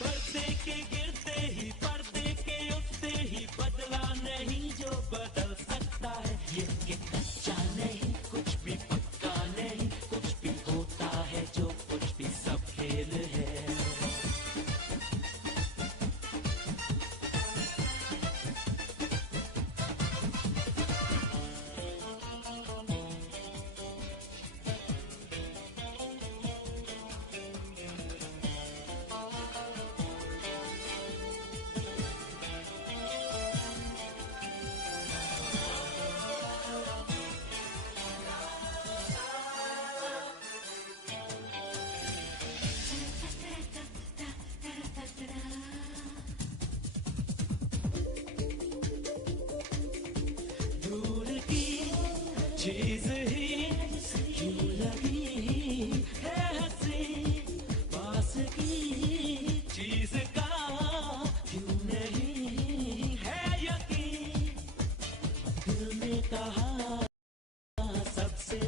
पर्दे के गिरते ही पर्दे के उठते ही बदला नहीं जो बदल सकता है ये कि कच्चा नहीं कुछ भी पक्का नहीं कुछ भी होता है जो कुछ भी सब खेल है चीज ही क्यों लगी है हंसी पास की चीज का क्यों नहीं है यकीन दिल ने कहा सबसे